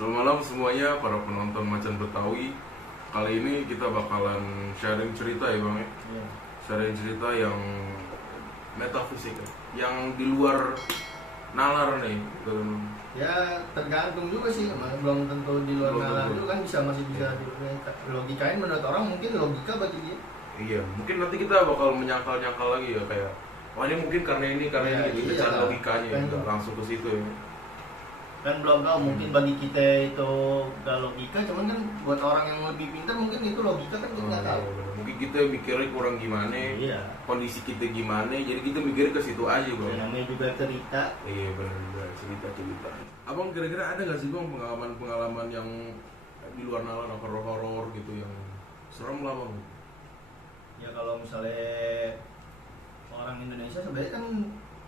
Selamat malam semuanya para penonton Macan Betawi. Kali ini kita bakalan sharing cerita ya bang ya. Sharing cerita yang metafisik ya, yang di luar nalar nih gitu. Ya tergantung juga sih, belum tentu di luar nalar itu kan masih bisa logikain. Menurut orang mungkin logika bagi dia. Iya, mungkin nanti kita bakal menyangkal lagi ya, kayak wah ini mungkin karena ini Ya, gitu, iya, cara logikanya kan, nggak langsung ke situ ya. Kan belum tahu, mungkin bagi kita itu gak logika, cuman kan buat orang yang lebih pintar mungkin itu logika, kan kita nggak tahu. Iya, mungkin kita mikirnya kurang gimana, Iya. kondisi kita gimana, jadi kita mikirnya ke situ aja bang. Namanya juga cerita. Iya benar cerita. Abang kira-kira ada nggak sih bang pengalaman yang di luar nalar, horor gitu yang serem lah bang? Ya kalau misalnya orang Indonesia sebenarnya kan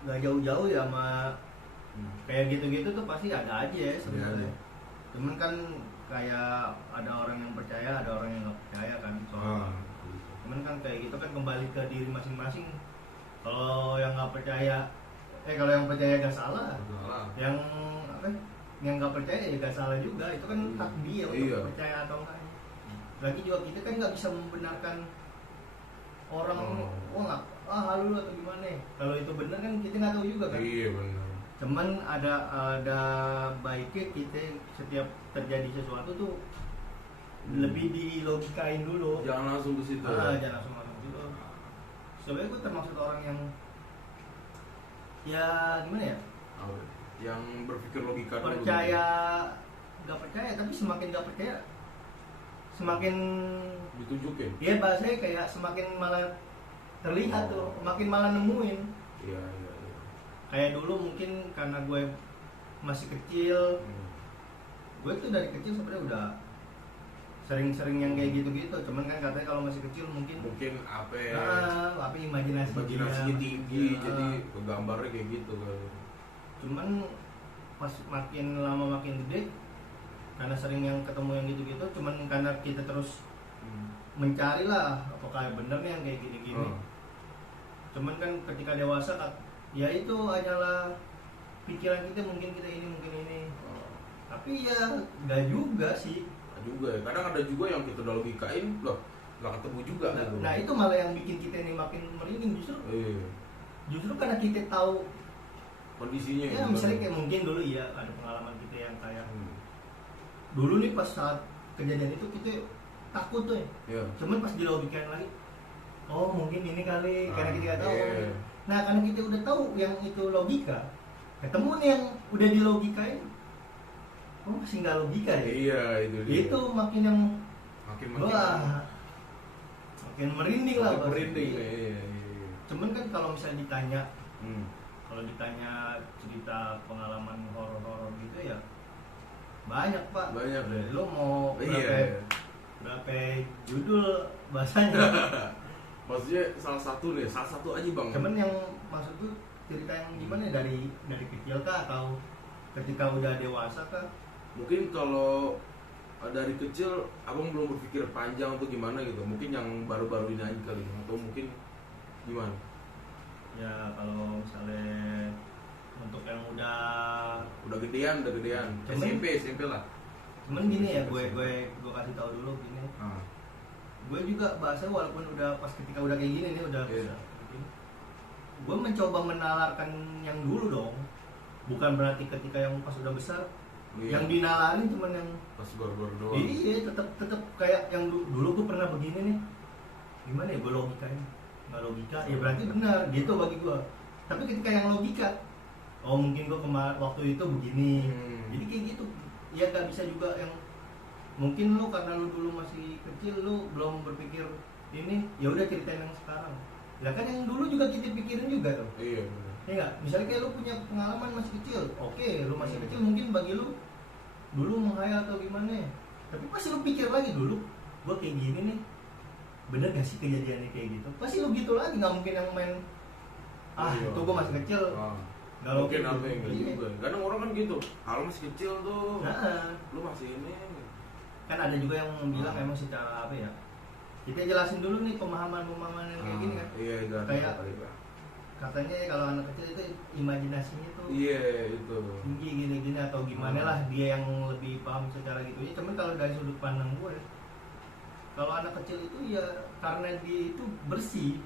nggak jauh-jauh ya sama kayak gitu-gitu tuh pasti ada aja ya sebenarnya. Cuman kan kayak ada orang yang percaya, ada orang yang nggak percaya kan soalnya. Cuman kan kayak gitu kan kembali ke diri masing-masing. Kalau yang nggak percaya, kalau yang percaya gak salah, yang nggak percaya ya gak salah juga. Itu kan hak dia untuk percaya atau enggak. Lagi juga kita kan nggak bisa membenarkan orang halu atau gimana. Kalau itu benar kan kita nggak tahu juga kan. Iya benar. Cuman ada baiknya kita setiap terjadi sesuatu tuh lebih dilogikain dulu. Jangan langsung ke situ. Jangan langsung dulu. Sebenarnya gue termasuk orang yang ya gimana ya? Yang berpikir logika. Percaya, nggak percaya, tapi semakin nggak percaya semakin ditunjukin. Iya bahasanya kayak semakin malah terlihat tuh, makin malah nemuin. Iya. Kayak dulu mungkin karena gue masih kecil, gue tuh dari kecil sebenarnya udah sering-sering yang kayak gitu-gitu. Cuman kan katanya kalau masih kecil mungkin apa imajinasinya tinggi, jadi gambarnya kayak gitu kan. Cuman pas makin lama makin gede, karena sering yang ketemu yang gitu-gitu, cuman karena kita terus mencari lah apakah bener nih yang kayak gini-gini. Cuman kan ketika dewasa ya itu hanyalah pikiran kita, mungkin kita ini mungkin ini. Tapi ya nggak juga sih. Nggak juga ya. Kadang ada juga yang kita udah logikain loh nggak ketemu juga. Nah itu malah yang bikin kita ini makin merinding justru. Justru karena kita tahu kondisinya. Ya misalnya kayak mungkin dulu ya ada pengalaman kita yang kayak dulu nih pas saat kejadian itu kita takut tuh ya. Cuman pas dilogikain lagi, oh mungkin ini kali karena kita nggak tahu. Nah karena kita udah tahu yang itu logika, ketemu nih yang udah dilogikain, masih nggak logika ya? Iya itu dia. Itu makin yang makin merinding lah. Iya. Cuman kan kalau misalnya ditanya cerita pengalaman horor gitu ya banyak pak. Banyak deh. Lo mau berapa judul bahasanya? Maksudnya salah satu aja bang. Cuman yang maksud gue cerita yang gimana dari kecil kah atau ketika udah dewasa kah? Mungkin kalau dari kecil abang belum berpikir panjang atau gimana gitu. Mungkin yang baru-baru ini aja kali, atau mungkin gimana? Ya kalau misalnya untuk yang udah gedean. SMP lah. Cuman gini ya, gue kasih tahu dulu gini. Gue juga bahasa walaupun udah pas ketika udah kayak gini nih udah bisa. Gue mencoba menalarkan yang dulu dong. Bukan berarti ketika yang pas udah besar yang dinalarin cuman yang pas baru-baru doang. Iya, tetap kayak yang dulu gue pernah begini nih. Gimana ya gue logikain? Nggak logika, ya berarti benar gitu bagi gue. Tapi ketika yang logika, oh mungkin gue waktu itu begini. Jadi kayak gitu. Ya nggak bisa juga yang mungkin lu karena lu dulu masih kecil lu belum berpikir ini, ya udah ceritain yang sekarang. Ya kan yang dulu juga kita pikirin juga tuh. Iya benar. Ya nggak, misalnya kayak lu punya pengalaman masih kecil, oke, lu masih kecil mungkin bagi lu dulu menghayal atau gimana. Tapi pasti lu pikir lagi dulu, gua kayak gini nih, bener gak sih kejadiannya kayak gitu? Pasti lu gitu lagi, nggak mungkin yang main itu gua masih kecil. Nggak mungkin apa yang juga. Kadang orang kan gitu, kalau masih kecil tuh, lu masih ini. Kan ada juga yang bilang emang secara apa ya? Kita jelasin dulu nih pemahaman yang kayak gini kan. Iya, kayak katanya kalau anak kecil itu imajinasinya tuh itu tinggi gini-gini, atau gimana lah, dia yang lebih paham secara gitu ya. Cuman kalau dari sudut pandang gue, kalau anak kecil itu ya karena dia itu bersih.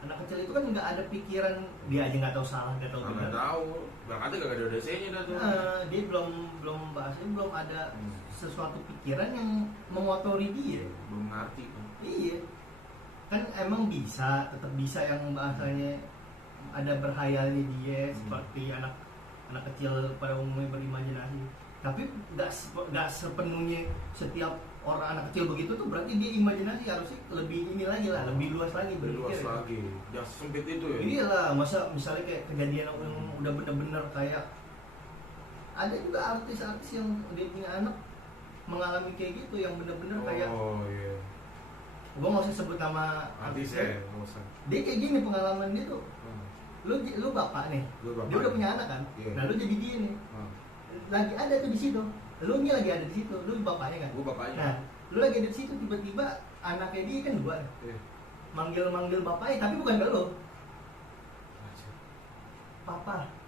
Anak kecil itu kan nggak ada pikiran, dia aja nggak tahu salah, nggak tahu benar. Nggak tahu, berarti nggak ada DC-nya dah tuh. Dia belum bahasnya, belum ada sesuatu pikiran yang mengotori dia. Belum ngerti kan. Iya, kan emang bisa, tetap bisa yang bahasanya ada berhayalnya dia seperti anak kecil pada umumnya berimajinasi. Tapi nggak sepenuhnya setiap orang anak kecil begitu tuh berarti dia imajinasi, harusnya lebih ini lagi lah, lebih luas lagi Lebih luas berpikir. lagi, yang sempit itu ya. Iya lah, masa misalnya kayak kejadian yang udah bener-bener kayak ada juga artis-artis yang dia punya anak mengalami kayak gitu, yang bener-bener kayak Iya. gua nggak usah sebut nama Artis ya, nggak usah. dia kayak gini pengalaman dia tuh. Lu bapak nih, dia udah punya anak kan. Iya. Nah lu jadi dia nih, lagi ada tuh di situ, lu nya lagi ada di situ, lu bapaknya kan. Gue bapaknya. Nah lu lagi ada di situ, tiba-tiba anaknya dia kan dua, Iya. manggil bapaknya tapi bukan ke lu,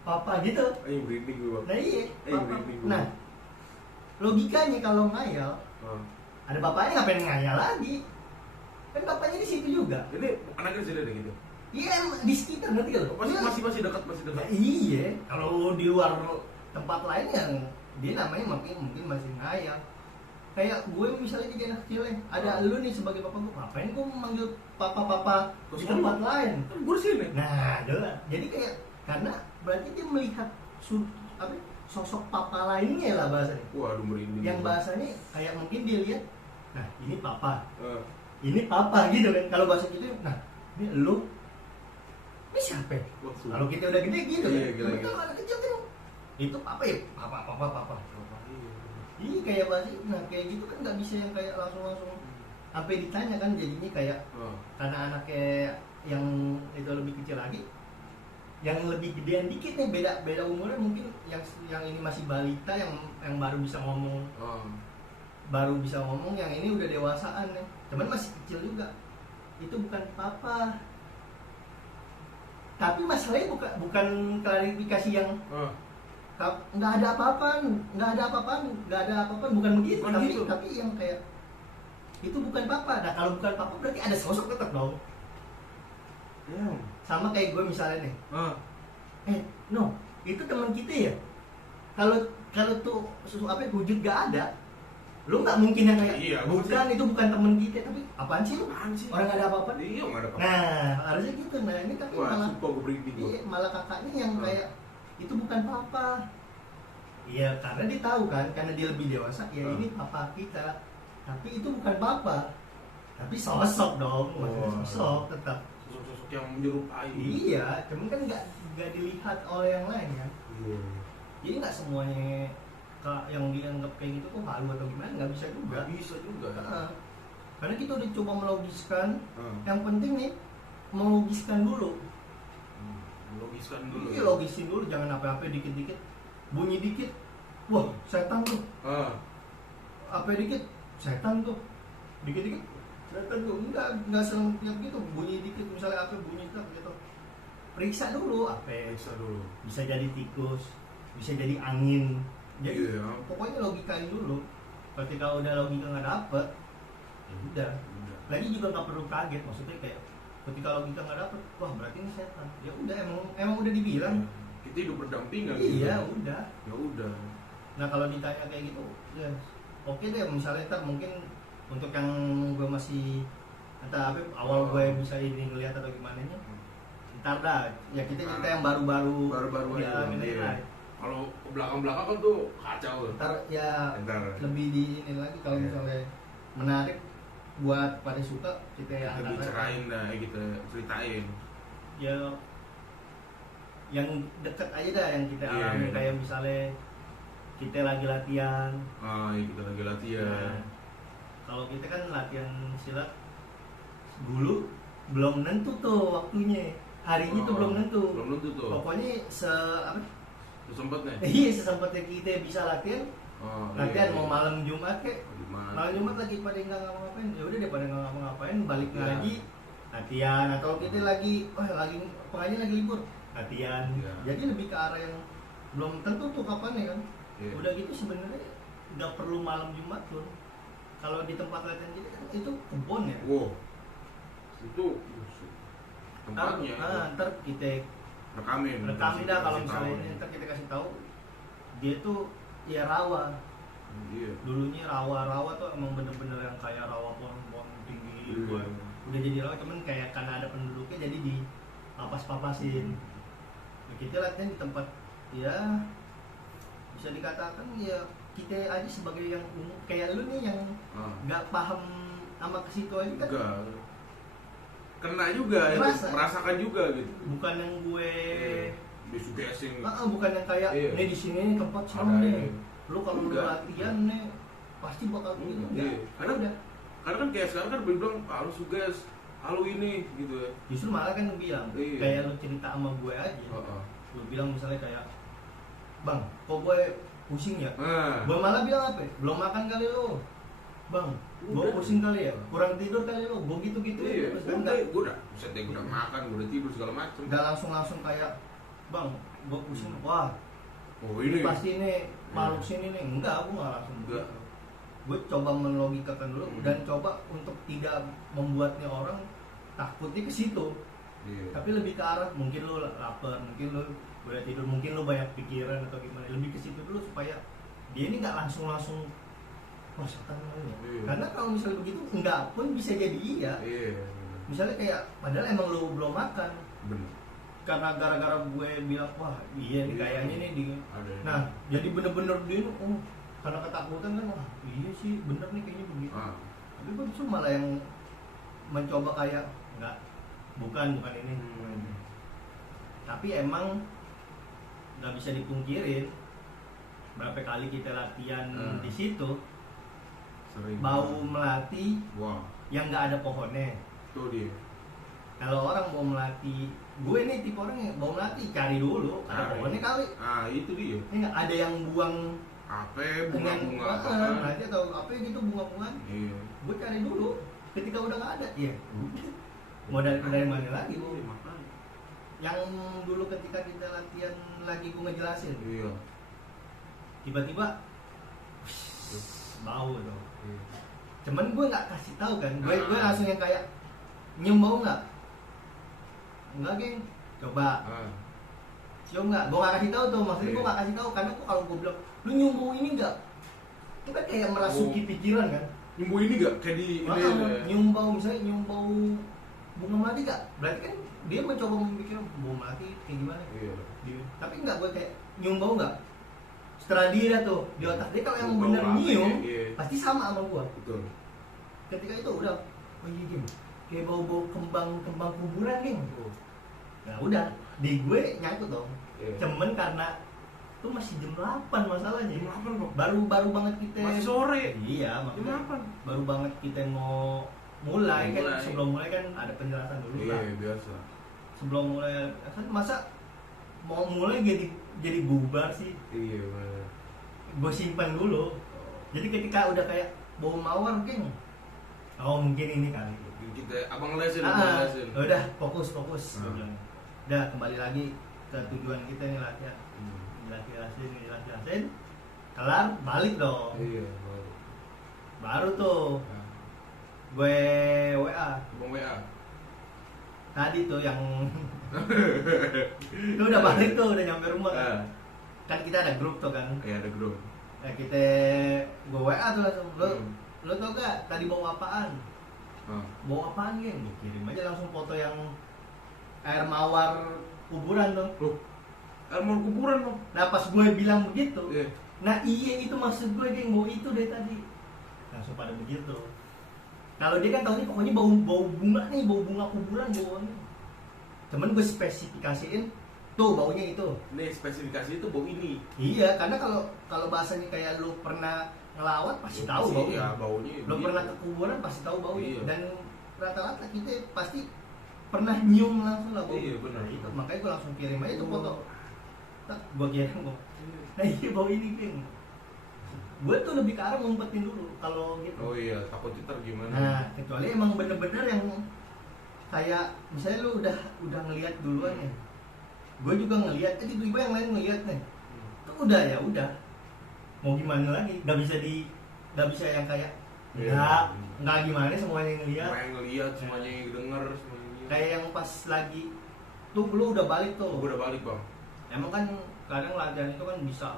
papa gitu. Ayo merinding gue bang. Nah iya, papa. merinding gue. Nah logikanya kalau ngayal, ada bapaknya ngapain ngayal lagi, kan bapaknya di situ juga. Ini anaknya sudah ada gitu. Iya, di sekitar, ngerti gak lo? Masih dekat. Ya, iya, kalau di luar tempat lain yang dia namanya mungkin masih ngayal. Kayak gue misalnya jadi anak kecil ya, ada lu nih sebagai bapak gue, ngapain gue manggil papa di tempat lain? Kan gue sini. Nah, jelas. Jadi kayak karena berarti dia melihat sosok papa lainnya lah bahasanya. Waduh merinding. Yang bahasanya kayak mungkin dia lihat, nah ini papa, Eh, ini papa gitu kan. Kalau bahasa gitu, nah ini lu, ini siapa? wah, sumpah. Kalau kita udah gede gitu Iya, kan. gila, Tapi gila. kalau anak kecil kan itu papa ya, papa. Iya. Iya kayak bahasa, nah kayak gitu kan nggak bisa yang kayak langsung sampai ditanya kan, jadinya kayak karena anaknya yang itu lebih kecil lagi, yang lebih gedean dikit nih, beda umurnya mungkin, yang ini masih balita, yang baru bisa ngomong, yang ini udah dewasaan nih, cuman masih kecil juga. Itu bukan papa. Tapi masalahnya bukan klarifikasi yang nggak ada apa-apaan, bukan begitu. Bukan gitu. Tapi yang kayak itu bukan papa. Nah kalau bukan papa berarti ada sosok tetap dong. Sama kayak gue misalnya nih, no, itu teman kita ya. Kalau tuh wujud gak ada, lu nggak mungkin yang kayak Iya, bukan, itu bukan teman kita, tapi apaan sih lu? Apaan sih? Orang nggak ada apa-apa. Iya, nggak ada apa-apa. Nah harusnya gitu. Nah ini tapi Wah, malah sumpah gue merinding gue. iya, malah kakaknya yang kayak itu bukan papa. Iya karena dia tahu kan, karena dia lebih dewasa, ya ini papa kita. Tapi itu bukan papa, tapi sosok dong, sosok tetap. Sosok-sosok yang menyerupai. Iya, cuman kan nggak dilihat oleh yang lain kan. Iya. Jadi nggak semuanya yang dianggap kayak gitu tuh halu atau gimana, nggak bisa juga. Nggak bisa juga. Karena kita udah coba melogiskan, yang penting nih melogiskan dulu. Logiskan dulu. Iya, logisin dulu, jangan apa-apa dikit-dikit bunyi dikit, wah setan tuh. Apa dikit setan tuh, dikit-dikit setan tuh. Enggak setiap gitu bunyi dikit, misalnya apa bunyi gitu. Periksa dulu apa. Periksa dulu. Bisa jadi tikus, bisa jadi angin. Jadi Iya. pokoknya logikain dulu. Ketika udah logika nggak dapet, ya udah. Lagi juga nggak perlu kaget, maksudnya kayak ketika logika nggak dapet, wah berarti ini setan. Ya udah, emang udah dibilang. Kita hidup berdampingan. Iya, gitu. udah. Ya udah. Nah kalau ditanya kayak gitu, ya oke deh. Misalnya ntar mungkin untuk yang gue masih entah apa awal gue bisa ini ngeliat atau gimana nya, ntar dah. Ya kita yang baru-baru aja. Iya. Kalau belakang-belakang kan tuh kacau. Ntar ya Ntar. lebih di ini lagi kalau misalnya menarik buat pada suka, kita yang Lebih cerain dah, kita ceritain. ya yang deket aja dah yang kita Iya, alami. iya. Kayak misalnya kita lagi latihan. Iya, kita lagi latihan. Nah, kalau kita kan latihan silat dulu belum nentu tuh waktunya, harinya tuh belum nentu. Belum nentu tuh. Pokoknya Sempatnya. sesempatnya kita bisa latihan. Latihan mau malam Jumat kek. Malam Jumat lagi pada nggak ngapa-ngapain, ya udah deh pada nggak ngapa-ngapain, balik ngaji, latihan. Atau kita lagi pengajian lagi libur, latihan. Jadi lebih ke arah yang belum tentu tuh kapan ya kan. Iya. Udah gitu sebenarnya nggak perlu malam Jumat pun. Kalau di tempat latihan kita kan itu kebun ya. Wow. Itu tempatnya. Ntar kita rekamin dah kalau kasih misalnya tahu. ini ntar kita kasih tahu dia tuh ya rawa. Iya. Dulunya rawa tuh emang bener-bener yang kayak rawa pohon-pohon tinggi gitu. Iya. Udah jadi rawa cuman kayak karena ada penduduknya jadi di papas-papasin. Nah, kita latihan di tempat ya bisa dikatakan ya kita aja sebagai yang umum kayak lu nih yang nggak paham sama ke situ aja kan. Enggak. Kena juga merasakan juga gitu. Bukan yang gue disugesin. bukan yang kayak nih di sini nih tempat serem nih. Lu kalau lu latihan nih pasti bakal begini. Karena udah. Karena kan kayak sekarang kan bilang lu suges, lu ini gitu ya. Justru malah kan lu bilang kayak lu cerita sama gue aja. Lu bilang misalnya kayak Bang, kok gue pusing ya? Gue malah bilang apa? Belum makan kali lu. Bang, gue pusing kali ya? Kurang tidur kali lu? Gue gitu-gitu ya? Gue udah makan, gue udah tidur segala macam. Gak langsung kayak Bang, gue pusing. Wah, ini pasti ini makhluk sini nih. Enggak, gue gak langsung begitu. Gue coba melogikakan dulu dan coba untuk tidak membuatnya orang takutnya ke situ. Tapi lebih ke arah mungkin lu lapar, mungkin lu udah tidur, mungkin lu banyak pikiran atau gimana. Lebih ke situ dulu supaya dia ini nggak langsung setan ya. Karena kalau misalnya begitu enggak pun bisa jadi iya. Misalnya kayak padahal emang lu belum makan. Bener. Karena gara-gara gue bilang wah iya nih kayaknya nih di. Nah jadi bener-bener dia karena ketakutan kan wah iya sih bener nih kayaknya begitu. Tapi gue justru malah yang mencoba kayak enggak bukan ini. Tapi emang nggak bisa dipungkirin berapa kali kita latihan di situ sering bau melati yang nggak ada pohonnya. Tuh dia. Kalau orang mau melati, gue nih tipe orang yang bau melati cari dulu ada pohonnya kali. Itu dia. Ini nggak ada yang buang bunga-bunga nanti atau apa gitu bunga-bungaan. Gue cari dulu. Ketika udah nggak ada, ya mau dari mana lagi bu? Yang dulu ketika kita latihan lagi gue ngejelasin, tiba-tiba bau tuh. Cuman gue nggak kasih tahu kan, gue langsung yang kayak nyium bau nggak? Enggak geng, coba cium nggak? Gue nggak kasih tahu tuh, maksudnya gue nggak kasih tahu karena kalau gue bilang lu nyium bau ini nggak, itu kan kayak merasuki pikiran kan. Nyium bau ini nggak? Kayak di nyium bau misalnya nyium bau bunga melati nggak? Berarti kan dia mencoba memikir bau melati kayak gimana? Tapi nggak, gue kayak nyium bau nggak? Setelah dia tuh di otak dia kalau yang bener nyium pasti sama sama gua. Betul. Ketika itu udah, oh iya geng, kayak bau-bau kembang kuburan geng. Nah udah, di gue nyangkut dong. Cuman karena itu masih jam 8 masalahnya. Jam 8 kok. Baru banget kita. Masih sore. Iya, maksudnya. Jam 8. Baru banget kita mau mulai kan. Sebelum mulai kan ada penjelasan dulu kan. Iya biasa. Sebelum mulai kan masa mau mulai jadi bubar sih. Iya benar. Gue simpan dulu. Jadi ketika udah kayak bau mawar geng, oh mungkin ini kali. Kita abang lesin. Udah fokus. Udah kembali lagi ke tujuan kita nih latihan. Jelasin. Kelar balik dong. Iya. Baru tuh gue WA. Bang WA. Tadi tuh yang itu udah balik tuh, udah nyampe rumah kan. Kan kita ada grup tuh kan. Iya ada grup. Nah kita gue WA tuh langsung lo tau gak tadi bau apaan? Bau apaan geng? Gue kirim aja langsung foto yang air mawar kuburan tuh. Air mawar kuburan loh. Nah pas gue bilang begitu, nah iya itu maksud gue geng, bau itu dari tadi. Langsung pada begitu. Kalau dia kan tahunya pokoknya bau bunga nih, bau bunga kuburan baunya. Cuman gue spesifikasiin tuh baunya itu. Nih spesifikasi itu bau ini. Iya, karena kalau bahasanya kayak lu pernah ngelawat pasti tahu baunya. Iya, baunya. Lu pernah ke kuburan pasti tahu baunya. Iya. Dan rata-rata kita pasti pernah nyium langsung lah bau. Iya, benar. Itu makanya gue langsung kirim aja tuh foto. Gue kirim kok. Nah, iya bau ini, geng. Gue tuh lebih ke arah ngumpetin dulu kalau gitu. Oh iya, takut ntar gimana? Nah, kecuali emang bener-bener yang kayak misalnya lu udah ngelihat duluan ya. Gue juga ngelihat, tiba-tiba yang lain ngelihat nih. udah ya udah, mau gimana lagi, nggak bisa yang kayak nggak gimana, semuanya ngeliat, semuanya yang denger, semuanya yang kayak yang pas lagi tuh lu udah balik tuh. Gue udah balik bang. Emang kan kadang latihan itu kan bisa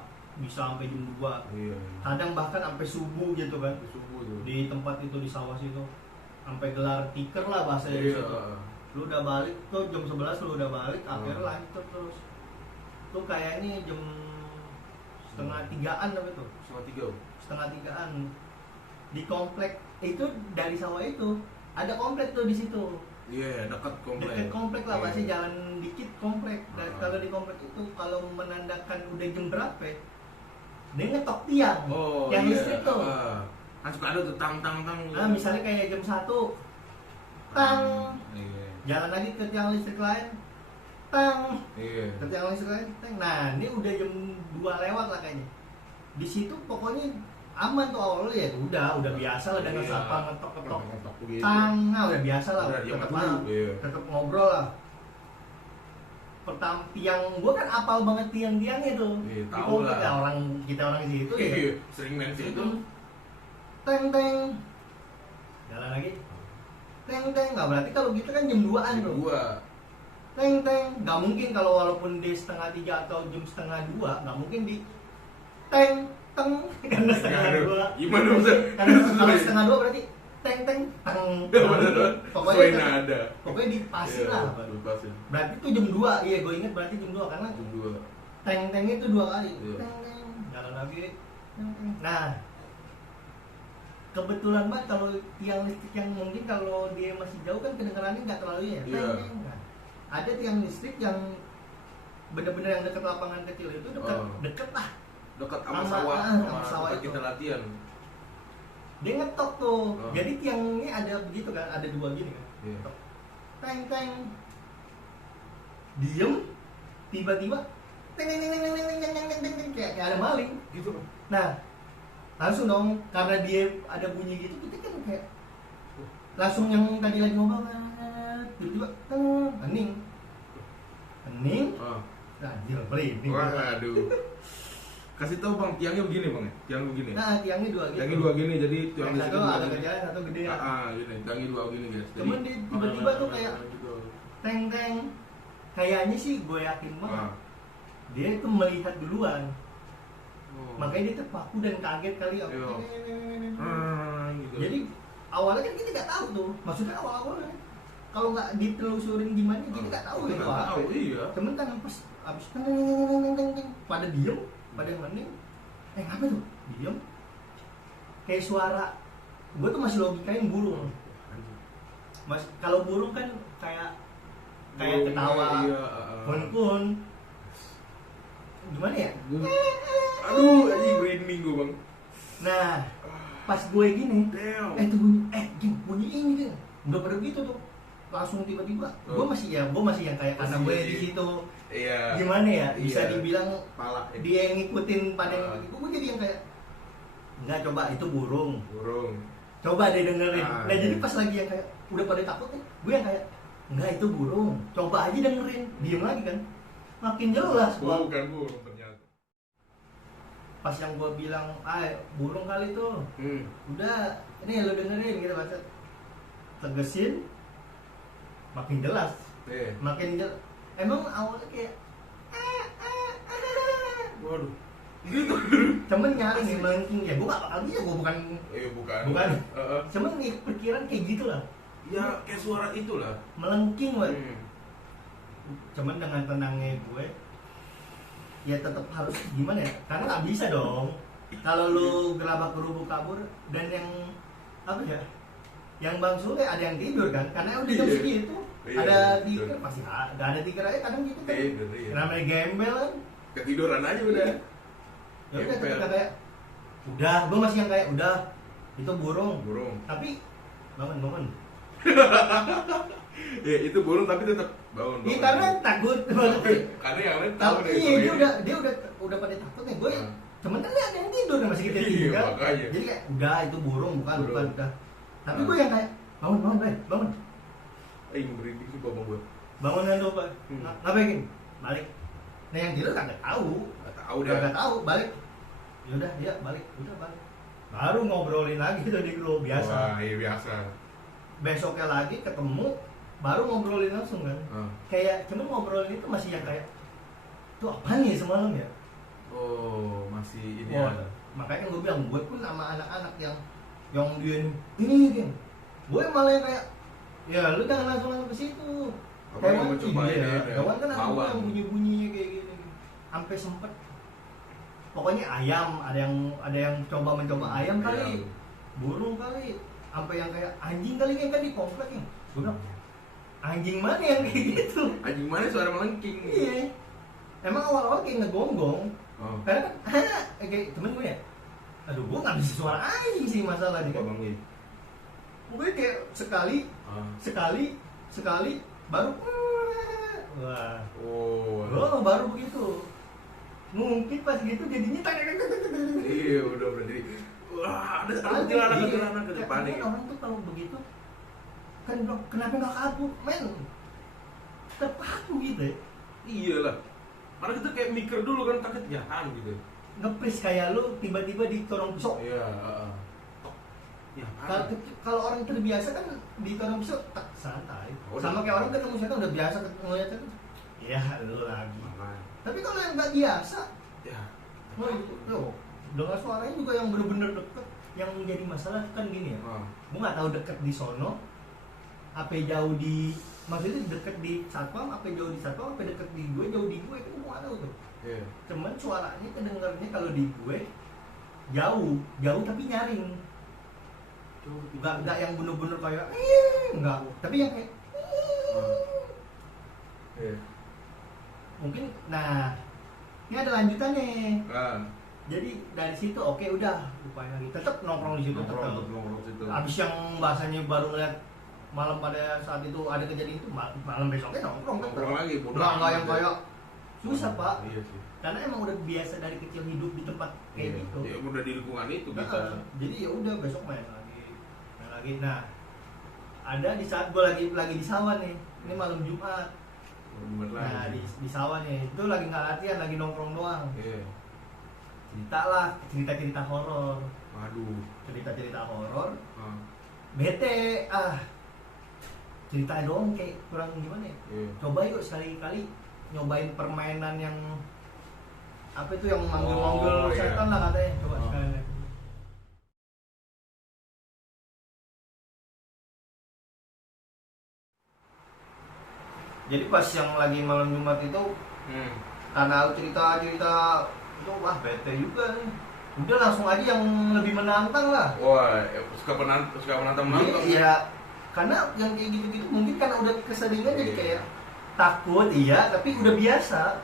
sampai jam 2. Iya. Kadang bahkan sampai subuh gitu kan. Subuh tuh. Di tempat itu di sawah situ. Sampai gelar tiker lah bahasanya di situ. Lu udah balik tuh jam 11 lu udah balik, akhirnya lanjut terus. Tuh kayaknya jam setengah 3-an apa tuh? Setengah 3-an. Di komplek itu dari sawah itu ada komplek tuh di situ. Iya, dekat komplek. Dekat komplek lah, masih jalan dikit komplek. Dan kalau di komplek itu kalau menandakan udah jam berapa, dia ngetok tiang. Yang listrik tuh. Kan suka ada tuh tang. Nah, misalnya kayak jam 1 tang. Iya. Jalan lagi ke tiang listrik lain. Tang. Iya. Ke tiang listrik lain. Tang. Nah, ini udah jam 2 lewat lah kayaknya. Di situ pokoknya aman tuh awalnya ya, udah biasa lah dengan satpam ngetok tang, nah udah biasa lah, tetap ngobrol lah. Pertama tiang gua kan apal banget tiang-tiangnya tuh, tahu lah. orang di situ ya, sering main situ. Teng, jalan lagi, teng, nggak berarti kalau gitu kan jam 2-an tuh. Teng, nggak mungkin kalau walaupun di setengah 3 atau jam setengah 2, nggak mungkin di teng karena setengah 2. Gimana maksudnya? Karena kalau setengah 2 berarti teng teng. Pokoknya dipasin lah. Berarti itu jam 2. Iya, gue inget berarti jam 2 karena jam 2. Teng itu 2 kali. Teng. Jalan lagi. Nah, kebetulan banget kalau tiang listrik yang mungkin kalau dia masih jauh kan kedengarannya nggak terlalu ya. Teng. Nah, ada tiang listrik yang benar-benar yang dekat lapangan kecil itu deket lah. Dekat sama sawah kita latihan. Dia ngetok tuh. Jadi tiangnya ada begitu kan, ada 2 gini kan. Teng. Diem, tiba-tiba teng kayak ada maling gitu. Nah, langsung dong karena dia ada bunyi gitu, kita kan kayak langsung yang tadi lagi ngomong tiba-tiba hening. Anjir, merinding. Waduh. Kasih tahu bang, tiangnya begini bang, tiang begini. Nah, tiangnya 2 gitu. Tiangnya 2 gini, jadi tiang satu ada kerjaan, satu gede. Gini, tiangnya 2 gini guys. Cuman tiba-tiba tuh kayak teng. Kayaknya sih gue yakin banget. Dia itu melihat duluan. Makanya dia terpaku dan kaget kali. Gitu. Jadi awalnya kan kita nggak tahu tuh. Maksudnya awal-awalnya kalau nggak ditelusurin gimana kita nggak tahu ya. Iya. Cuman kan pas abis teng pada diem. Pada mending, apa tuh? Diem. Kayak suara, gue tuh masih logikain burung. Kalau burung kan kayak ketawa, kun. Gimana ya? Aduh, anjing merinding gue bang. Nah, pas gue gini, bunyi ini kan, udah pada gitu tuh. Langsung tiba-tiba, gue masih yang kayak karena gue di situ. Iya. Gimana ya? Bisa dibilang pala. Dia yang ngikutin pada yang gue jadi yang kayak enggak, coba itu burung. Coba deh dengerin. Nah, jadi pas lagi yang kayak udah pada takut nih, gue yang kayak enggak itu burung. Coba aja dengerin. Diem lagi kan. Makin jelas gua. Bukan burung ternyata. Pas yang gue bilang, burung kali tuh. Udah, ini lo dengerin gitu baca. Tegesin. Makin jelas. Makin jelas. Emang awalnya kayak waduh gitu. Cuman nyari nih melengking ya, gue gak bakal bisa, gue bukan. Cuman nih perkiraan kayak gitu lah. Ya kayak suara itulah. Melengking banget. Cuman dengan tenangnya gue, ya tetap harus gimana ya? Karena nggak bisa dong. Kalau lu gerabak gerubuk kabur dan yang apa ya? Yang Bang Sule ada yang tidur kan? Karena udah jam segitu. Ada tiker pasti ada tiker aja kadang gitu kan. Namanya gembel kan. Ketiduran aja udah. Ya udah kita kayak udah, gue masih yang kayak udah itu burung. Tapi bangun. Ya itu burung tapi tetap bangun. Iya karena takut banget. Karena yang lain tahu deh. Iya dia udah pada takut nih gue. Cuman kan ada yang tidur kan masih kita tidur kan. Jadi kayak udah itu burung bukan udah. Tapi gue yang kayak bangun. Merinding sih bapak gue. Bangun kan tuh pak. Ngapain? Balik. Nah yang dealer kagak tahu. Kagak tahu, balik. Yaudah, ya balik, udah balik. Baru ngobrolin lagi tuh di grup biasa. Wah, iya biasa. Besoknya lagi ketemu, baru ngobrolin langsung kan. Kayak cuman ngobrolin itu masih yang kayak tuh apa nih semalam ya? Oh, masih ini makanya gue bilang, gue pun sama anak-anak yang dia ini kan, gue malah yang kayak ya lu jangan langsung ke situ. Hewan hewan kan ada yang bunyi-bunyinya kayak gini. Sampai sempet pokoknya ayam, ada yang mencoba ayam kali, burung kali, sampai yang kayak anjing kali kan di komplek ya. Gue bilang, anjing mana yang kayak gitu? Anjing mana suara melengking? Iya. Emang awal-awal kayak ngegonggong. Karena kan kayak temen gue ya. Aduh, gue nggak bisa suara anjing sih masalahnya kan. Gue kayak sekali baru wah. Oh, baru begitu. Mungkin pas gitu jadinya iya udah berarti wah ada kuntilanak ke depan nih. Orang tuh kalau begitu kan bilang kenapa nggak kabur men, terpaku gitu ya. Iyalah, karena kita kayak mikir dulu kan takut jahat gitu, ngepres kayak lu tiba-tiba ditorong pisau. Iya. Ya, kalau orang terbiasa kan ditorong pisau tak santai. Sama kayak orang ketemu setan udah biasa ngeliat itu. Iya lu lagi. Tapi kalau yang nggak biasa, ya, tuh dengan suaranya juga yang bener-bener deket. Yang menjadi masalah kan gini ya, gue nggak tahu deket di sono, apa jauh di, maksudnya deket di satpam, apa jauh di satpam, apa deket di gue, jauh di gue, itu gue nggak tahu tuh. Cuman suaranya kedengarnya kalau di gue jauh tapi nyaring, nggak yang bener-bener kayak, nggak, tapi yang kayak. Mungkin, nah ini ada lanjutannya. Jadi dari situ oke, udah lupain lagi. Tetap nongkrong di situ. Abis yang bahasanya baru ngeliat malam pada saat itu ada kejadian itu, malam besoknya nongkrong lagi. Nggak yang kayak susah pak. Iya sih. Karena emang udah biasa dari kecil hidup di tempat kayak gitu. Ya udah di lingkungan itu kita. Jadi ya udah besok main lagi. Nah ada di saat gue lagi di sawah nih. Ini malam Jumat. Nah di sawah nih itu lagi nggak latihan, lagi nongkrong doang. Cerita horor. Waduh. Cerita horor. Bete cerita doang kayak kurang gimana ya. Coba yuk sekali-kali nyobain permainan yang apa itu yang manggil setan lah katanya. Coba sekali. Jadi pas yang lagi malam Jumat itu karena cerita itu wah bete juga nih. Udah langsung aja yang lebih menantang lah. Wah, suka menantang. Iya, karena yang kayak gitu-gitu mungkin karena udah keseringan jadi kayak takut, tapi udah biasa.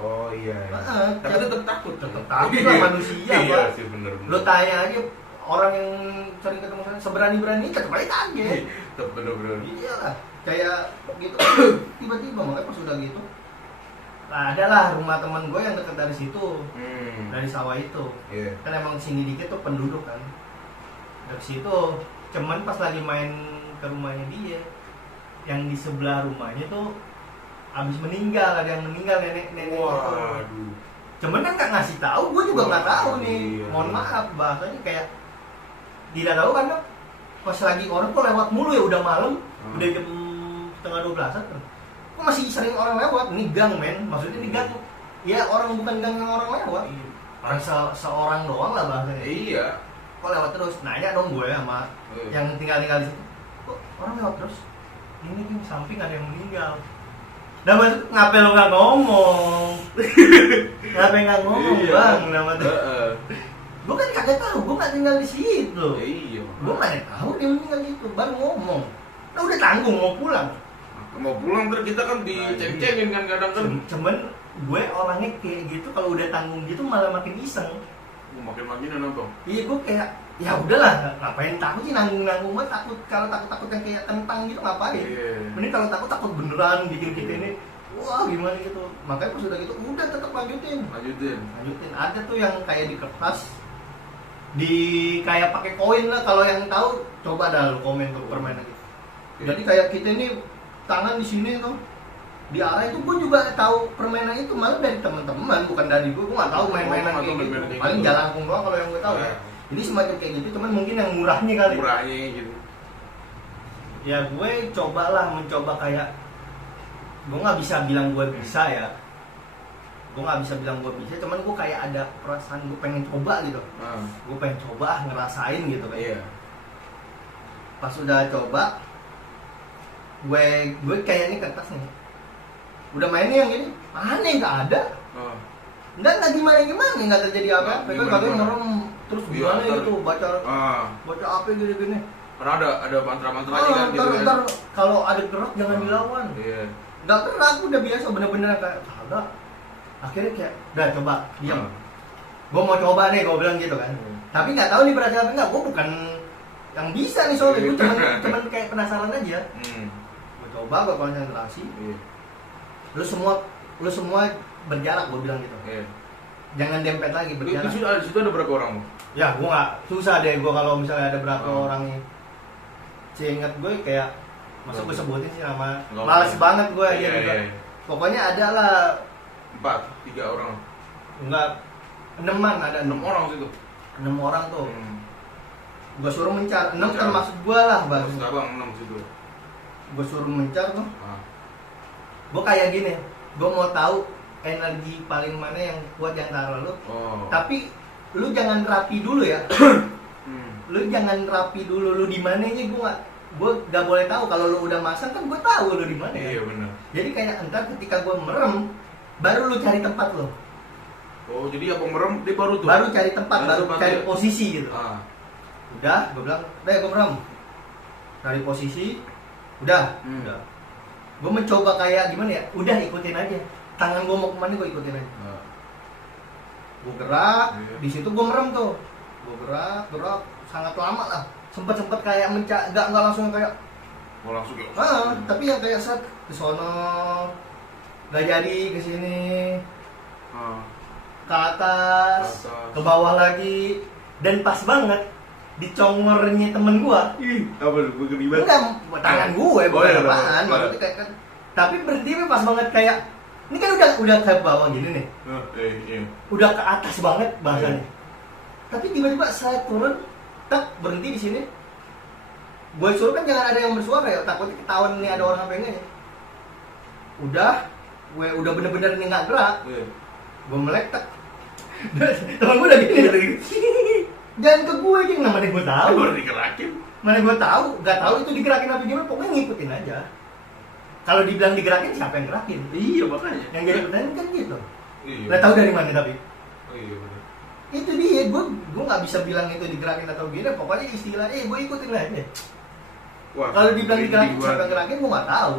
Oh iya. Tapi tetap takut lah manusia. Iya sih bener. Lo tanya aja orang yang sering ketemu seberani-berani tetap aja kaget. Tetap bener. Iyalah, kayak gitu tiba-tiba makanya pas udah gitu. Nah, adalah rumah teman gue yang dekat dari situ, dari sawah itu. Kan emang sini dikit tuh penduduk kan. Dari situ, cuman pas lagi main ke rumahnya dia, yang di sebelah rumahnya tuh abis meninggal, ada yang meninggal nenek itu. Waduh. Cuman kan nggak ngasih tahu, gue juga nggak tahu nih. Mohon maaf, bahasanya kayak tidak tahu karena pas lagi orang tuh lewat mulu ya udah malam, udah jam 11:30 kan. Kok masih sering orang lewat, ini gang men, maksudnya ini gang, ya orang bukan gang yang orang lewat, orang seorang doang lah bahasanya. Iya. Kok lewat terus, nanya dong gue sama yang tinggal di situ, kok orang lewat terus, ini di samping ada yang meninggal. Nah maksud, ngapain lo nggak ngomong? Ngapain nggak ngomong bang, namanya? Gue kan kagak tahu, gue nggak tinggal di situ. Iya. Gue mana tahu dia meninggal gitu, baru ngomong. Nah udah tanggung mau pulang. Mau pulang terus kita kan diceng-cengin kan kadang kan. Cuman gue orangnya kayak gitu kalau udah tanggung gitu malah makin iseng. Makin apa? Iya gue kayak ya udahlah ngapain takut sih nanggung mah takut kalau takut yang kayak tentang gitu ngapain? Mending kalau takut beneran bikin kita ini wah gimana gitu. Makanya pas udah gitu udah tetap lanjutin. Ada tuh yang kayak di kertas di kayak pakai koin lah, kalau yang tahu coba dah lu komen tuh permainan gitu. Jadi kayak kita ini tangan di sini tuh di arah itu gue juga tahu permainan itu malah dari teman-teman, bukan dari gue nggak tahu main-mainan kayak gitu. Paling jalangkung doang kalau yang gue tahu ya. Jadi semacam kayak gitu, cuman mungkin yang murahnya kali. Murahnya gitu. Ya gue mencoba kayak, gue nggak bisa bilang gue bisa ya. Gue nggak bisa bilang gue bisa, cuman gue kayak ada perasaan gue pengen coba gitu. Gue pengen coba ngerasain gitu kan. Iya. Pas udah coba, gue kayaknya kertas nih. Udah mainnya yang gini, aneh nggak ada. Nggak gimana nggak terjadi apa-apa. Kan katanya merem terus gimana gitu baca apa gini. Karena ada mantra-mantranya kan gitu kan. Ntar kalau ada gerak jangan dilawan. Iya. Nggak gerak, udah biasa bener-bener kayak kagak. Akhirnya kayak udah coba diam. Gue mau coba nih, gue bilang gitu kan. Tapi nggak tahu nih berhasil apa enggak. Gue bukan yang bisa nih soalnya, gue cuman kayak penasaran aja. Gue coba, gue konsentrasi. Lu semua berjarak, gue bilang gitu. Jangan dempet lagi, berjarak. Di situ ada berapa orang? Ya, gue nggak susah deh gue kalau misalnya ada berapa orang nih. Ingat gue kayak masa gue sebutin sih nama. Males banget gue aja juga. Pokoknya ada lah 3 orang. Enggak, 6-an ada 6 orang situ. 6 orang tuh. Gue suruh mencar, 6 termasuk gue lah bagus. Abang 6 situ. Gue suruh mencar tuh. Gue kayak gini, gue mau tahu energi paling mana yang kuat di antara lu. Tapi lu jangan rapi dulu ya. Lu jangan rapi dulu, lu di mananya gue gak boleh tahu. Kalau lu udah masang kan gue tahu lu di mana. Iya benar. Jadi kayak entar ketika gue merem, baru lu cari tempat lo. Oh, jadi apa merem dia baru tuh. Baru cari tempat, baru cari posisi gitu. Udah, gue bilang, udah gue merem. Cari posisi, udah. Gue mencoba kayak gimana ya? Udah ikutin aja. Tangan gue mau kemana gue ikutin aja. Gue gerak, di situ gue merem tuh. Gue gerak sangat lama lah. Sempet kayak nggak langsung kayak. Langsung ya. Tapi yang kayak saat ke sono, nggak jadi ke sini, ke atas, ke bawah lagi, dan pas banget di congornya temen gua. Apa lu? Gue gede banget. Enggak, tangan gue bukan apaan. Maksudnya kayak kan. Tapi berhenti pas banget kayak ini kan udah ke bawah gini nih. Udah ke atas banget bahasanya. Tapi tiba-tiba saya turun, tak berhenti di sini. Gue suruh kan jangan ada yang bersuara ya, takutnya ketahuan nih ada orang apa enggak ya. Udah bener-bener nih nggak gerak. Gue melek tak. Temen gue udah gini. Jangan ke gue aja, namanya gue tahu. Baru digerakin. Mana gue tahu, nggak tahu itu digerakin apa gimana, pokoknya ngikutin aja. Kalau dibilang digerakin, siapa yang gerakin? Iya makanya. Yang jadi pertanyaan kan gitu. Iya. Nggak tahu dari mana tapi. Iya benar. Itu dia, gue nggak bisa bilang itu digerakin atau gini, pokoknya istilahnya gue ikutin aja. Kalau dibilang digerakin, siapa yang gerakin, gue nggak tahu.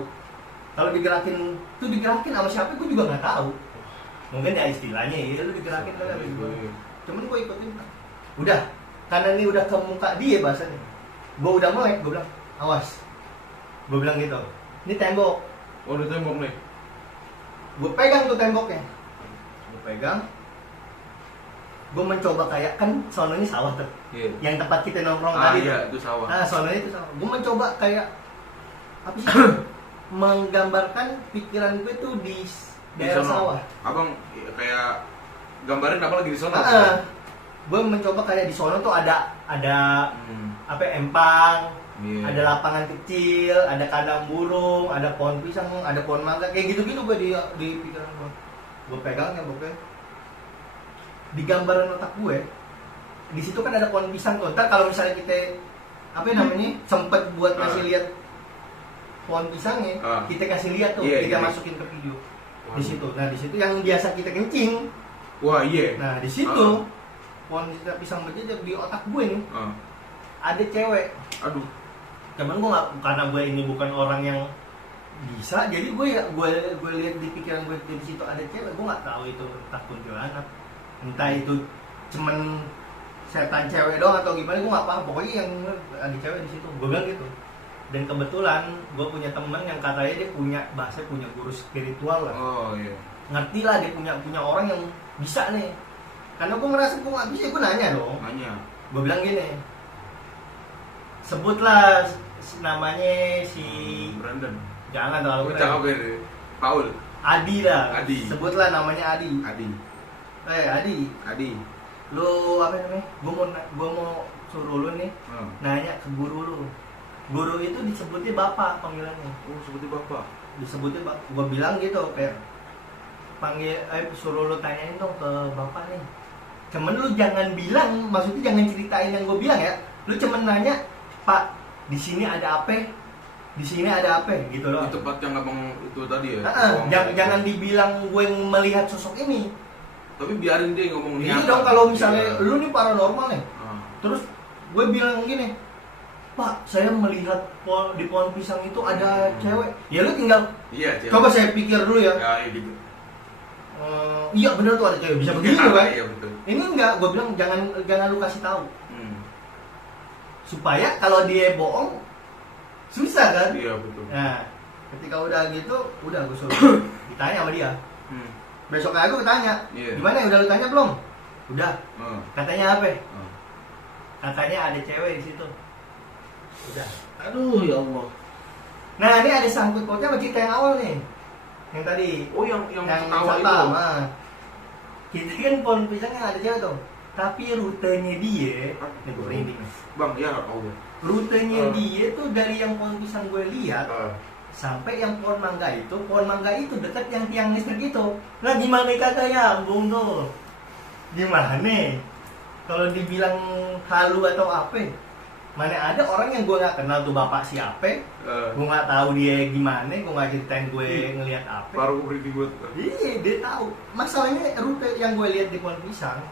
Kalau digerakin, itu digerakin sama siapa, gue juga nggak tahu. Mungkin ya istilahnya, ya lu digerakin kan. Cuman gue ikutin. Udah, karena ini udah ke muka dia bahasanya. Gue udah melek, gue bilang, awas. Gue bilang gitu. Ini tembok. Oh, udah tembok nih. Gue pegang tuh temboknya. Gue mencoba kayak kan sononya sawah tuh. Yang tempat kita nongkrong tadi. Iya, itu sawah. Nah, sononya itu sawah. Gue mencoba kayak apa sih? Menggambarkan pikiran gue tuh di daerah sawah. Abang kayak gambarin apa lagi di sono? Gue mencoba kayak di sono tuh ada apa empang. Ada lapangan kecil, ada kandang burung, ada pohon pisang, ada pohon mangga, kayak gitu-gitu gue di pikiran gue. Gue pegang ya pokoknya. Di gambaran otak gue, di situ kan ada pohon pisang tuh. Ntar kalau misalnya kita sempet buat ngasih lihat pohon pisangnya, kita kasih lihat tuh, kita masukin ke video. Di situ. Nah di situ yang biasa kita kencing. Wah iya. Nah di situ pohon pisang berjejer di otak gue nih. Ada cewek. Aduh. Cuman gue nggak, karena gue ini bukan orang yang bisa, jadi gue lihat di pikiran gue di situ ada cewek. Gue nggak tahu itu entah kuntilanak, entah itu cuman setan cewek doang atau gimana, gue nggak paham. Pokoknya yang ada cewek di situ, gue bilang gitu. Dan kebetulan gue punya teman yang katanya dia punya guru spiritual lah. Oh iya. Ngerti lah, dia punya orang yang bisa nih. Karena gue ngerasa gue nggak bisa, gue nanya dong. Gue bilang gini, sebutlah namanya si Brandon. Jangan terlalu cakep ya. Paul. Adi lah. Adi. Sebutlah namanya Adi. Adi. Lu apa namanya? Gua mau suruh lu nih nanya ke guru lu. Guru itu disebutnya bapak panggilannya. Oh, sebutnya bapak. Disebutnya gua bilang gitu kayak suruh lu tanyain dong ke bapak nih. Cuman lu jangan bilang, maksudnya jangan ceritain yang gua bilang ya. Lu cuman nanya, "Pak, di sini ada apa? Di sini ada apa?" gitu loh. Di tempat yang abang itu tadi ya. Jangan dibilang gue yang melihat sosok ini. Tapi biarin dia ngomong Iya dong, kalau misalnya lu nih paranormal nih. Terus gue bilang gini, "Pak, saya melihat di pohon pisang itu ada cewek." Ya lu tinggal cewek. Coba saya pikir dulu ya. Ya gitu. Iya bener tuh ada cewek, bisa begitu kan? Iya betul. Ini enggak, gue bilang jangan lu kasih tahu. Supaya kalau dia bohong susah kan? Iya betul. Nah, ketika udah gitu, udah gue suruh ditanya sama dia. Besoknya aku tanya, gimana? Udah lu tanya belum? Udah. Katanya apa? Katanya ada cewek di situ. Udah. Aduh ya Allah. Nah ini ada sangkut pautnya sama cerita yang awal nih. Yang tadi. Oh yang ketawa itu. Kita kan pohon pisangnya ada cewek tuh. Tapi rutenya dia, ini gue merinding. Bang, ya tahu. Rutenya dia tuh dari yang pohon pisang gue lihat. Sampai yang pohon mangga itu dekat yang tiang listrik itu. Nah gimana kata nyambung tuh? Gimana nih? Kalau dibilang halu atau apa? Mana ada orang yang gue nggak kenal tuh bapak siapa? Gue nggak tahu dia gimana, gue nggak ceritain gue ngelihat apa. Baru gue buat. Iya dia tahu. Masalahnya rute yang gue lihat di pohon pisang.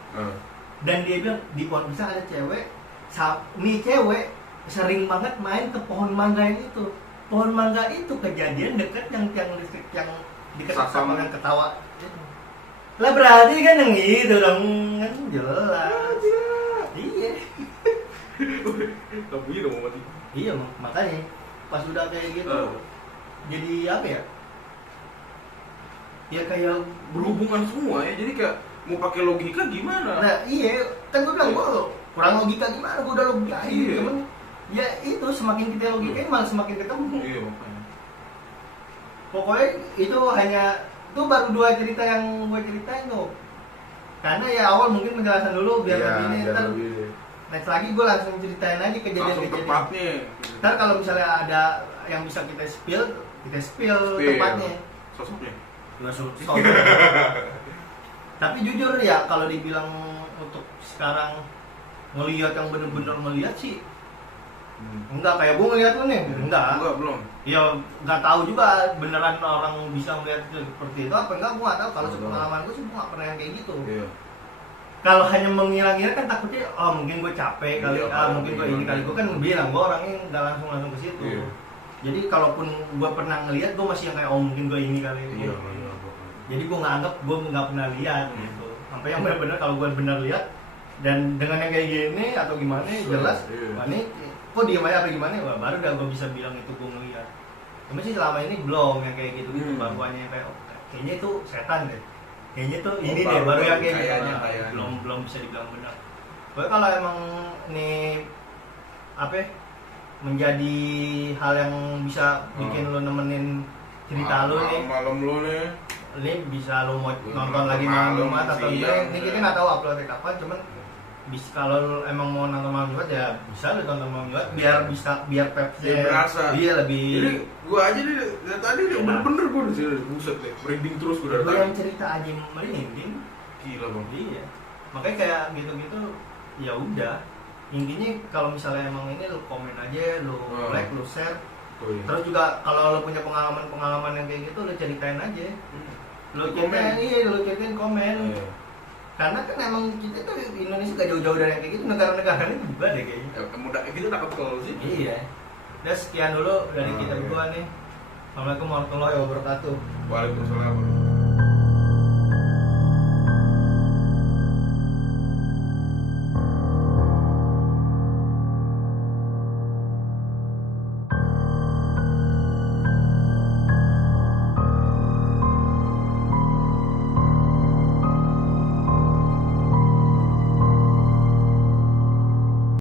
Dan dia bilang di pohon pisang ada cewek. Nih cewek sering banget main ke pohon mangga yang itu. Pohon mangga itu kejadian dekat yang tiang listrik yang dekat sama yang ketawa. Lah berarti kan yang itu dong kan jelas. Iya. Tapi udah mau mati. Iya makanya pas udah kayak gitu jadi apa ya? Ya kayak berhubungan semua ya. Jadi kayak mau pakai logika gimana? Nah iya kan gue bilang gue kurang logika gimana? Gue udah logikain cuman ya itu semakin kita logikain malah semakin ketemu. Iya makanya. Pokoknya itu hanya itu baru 2 cerita yang gue ceritain tuh. Karena ya awal mungkin penjelasan dulu biar begini ntar next lagi gue langsung ceritain aja kejadian-kejadian. Tepatnya. Ntar kalau misalnya ada yang bisa kita spill tempatnya. Sosoknya. Tapi jujur ya kalau dibilang untuk sekarang ngelihat yang bener-bener melihat sih enggak kayak gue ngeliat lu nih, enggak belum. Ya nggak tahu juga beneran orang bisa melihat itu seperti itu apa enggak, gue nggak tahu. Kalau sepengalaman gue sih gue nggak pernah yang kayak gitu. Kalau hanya mengira-ngira kan takutnya mungkin gue capek kali, mungkin gue ini kali. Gue kan bilang gue orangnya nggak langsung ke situ. Jadi kalaupun gue pernah ngelihat gue masih yang kayak mungkin gue ini kali. Jadi gue nggak anggap gue nggak pernah lihat gitu. Sampai yang benar-benar kalau gue benar lihat dan dengan yang kayak gini atau gimana jelas ini kok diem aja apa gimana, baru dah gue bisa bilang itu gue ngeliat. Cuma sih selama ini belum yang kayak gitu baruannya kayak kayaknya itu setan deh, kayaknya tuh ini deh baru yang kayak gitu. Belum bisa dibilang benar. Pokoknya kalau emang ini apa menjadi hal yang bisa bikin lo nemenin cerita lo nih malam lo nih, ini bisa lo mau nonton lagi malam Jumat atau enggak, ini kita nggak tahu uploadnya kapan, cuman bisa kalau emang mau nonton malam Jumat ya bisa lo tonton malam Jumat biar pepsnya berasa. Iya lebih. Jadi gua aja nih dari tadi nih bener-bener gua di sini buset deh, merinding terus gua dari tadi. Yang cerita aja merinding. Gila bang. Iya. Makanya kayak gitu-gitu ya udah. Intinya kalau misalnya emang ini lo komen aja, lo like, lo share. Terus juga kalau lo punya pengalaman yang kayak gitu lo ceritain aja. Lo ceritain komen. Karena kan emang kita tuh di Indonesia gak jauh-jauh dari yang kayak gitu, negara-negara ini juga deh kayaknya. Mudah kita takut kalau sih. Iya. Udah sekian dulu dari kita berdua nih. Assalamualaikum warahmatullahi wabarakatuh. Waalaikumsalam.